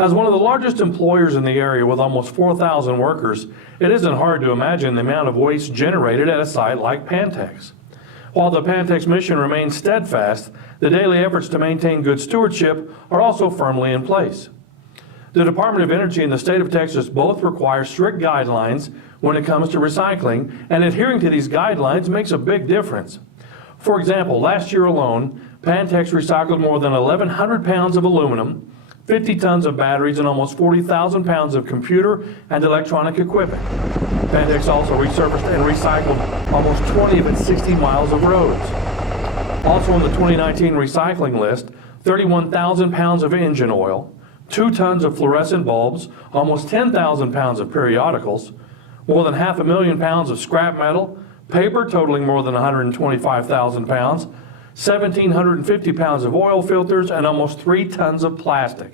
As one of the largest employers in the area with almost 4,000 workers, it isn't hard to imagine the amount of waste generated at a site like Pantex. While the Pantex mission remains steadfast, the daily efforts to maintain good stewardship are also firmly in place. The Department of Energy and the state of Texas both require strict guidelines when it comes to recycling, and adhering to these guidelines makes a big difference. For example, last year alone, Pantex recycled more than 1,100 pounds of aluminum, 50 tons of batteries, and almost 40,000 pounds of computer and electronic equipment. Pantex also resurfaced and recycled almost 20 of its 60 miles of roads. Also on the 2019 recycling list, 31,000 pounds of engine oil, 2 tons of fluorescent bulbs, almost 10,000 pounds of periodicals, more than 500,000 pounds of scrap metal, paper totaling more than 125,000 pounds, 1,750 pounds of oil filters, and almost 3 tons of plastic.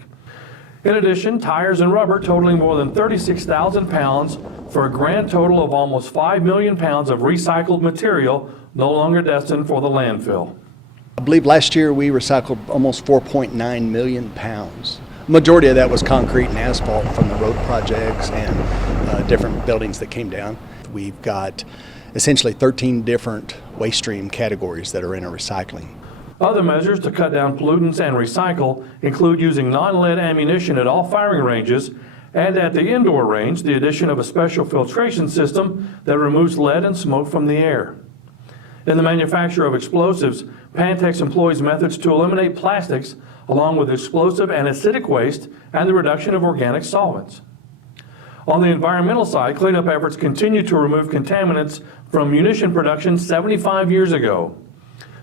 In addition, tires and rubber totaling more than 36,000 pounds for a grand total of almost 5 million pounds of recycled material no longer destined for the landfill. I believe last year we recycled almost 4.9 million pounds. Majority of that was concrete and asphalt from the road projects and different buildings that came down. We've got essentially 13 different waste stream categories that are in our recycling. Other measures to cut down pollutants and recycle include using non-lead ammunition at all firing ranges, and at the indoor range, the addition of a special filtration system that removes lead and smoke from the air. In the manufacture of explosives, Pantex employs methods to eliminate plastics along with explosive and acidic waste and the reduction of organic solvents. On the environmental side, cleanup efforts continue to remove contaminants from munition production 75 years ago.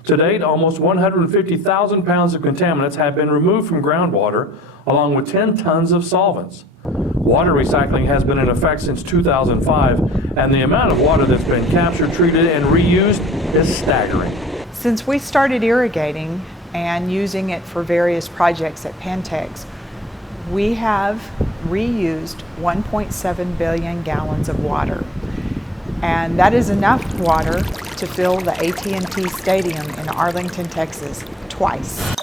To date, almost 150,000 pounds of contaminants have been removed from groundwater, along with 10 tons of solvents. Water recycling has been in effect since 2005, and the amount of water that's been captured, treated, and reused is staggering. Since we started irrigating and using it for various projects at Pantex, we have reused 1.7 billion gallons of water. And that is enough water to fill the AT&T Stadium in Arlington, Texas, twice.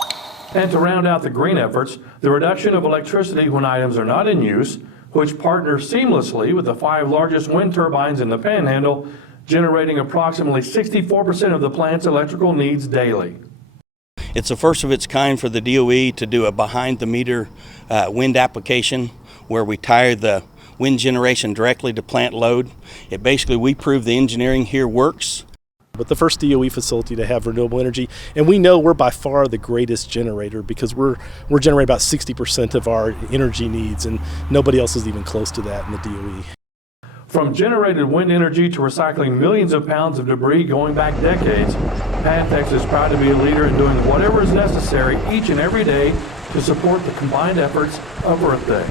And to round out the green efforts, the reduction of electricity when items are not in use, which partners seamlessly with the 5 largest wind turbines in the Panhandle, generating approximately 64% of the plant's electrical needs daily. It's the first of its kind for the DOE to do a behind-the-meter wind application where we tie the wind generation directly to plant load. We prove the engineering here works. But the first DOE facility to have renewable energy, and we know we're by far the greatest generator because we're generating about 60% of our energy needs, and nobody else is even close to that in the DOE. From generated wind energy to recycling millions of pounds of debris going back decades, Pantex is proud to be a leader in doing whatever is necessary each and every day to support the combined efforts of Earth Day.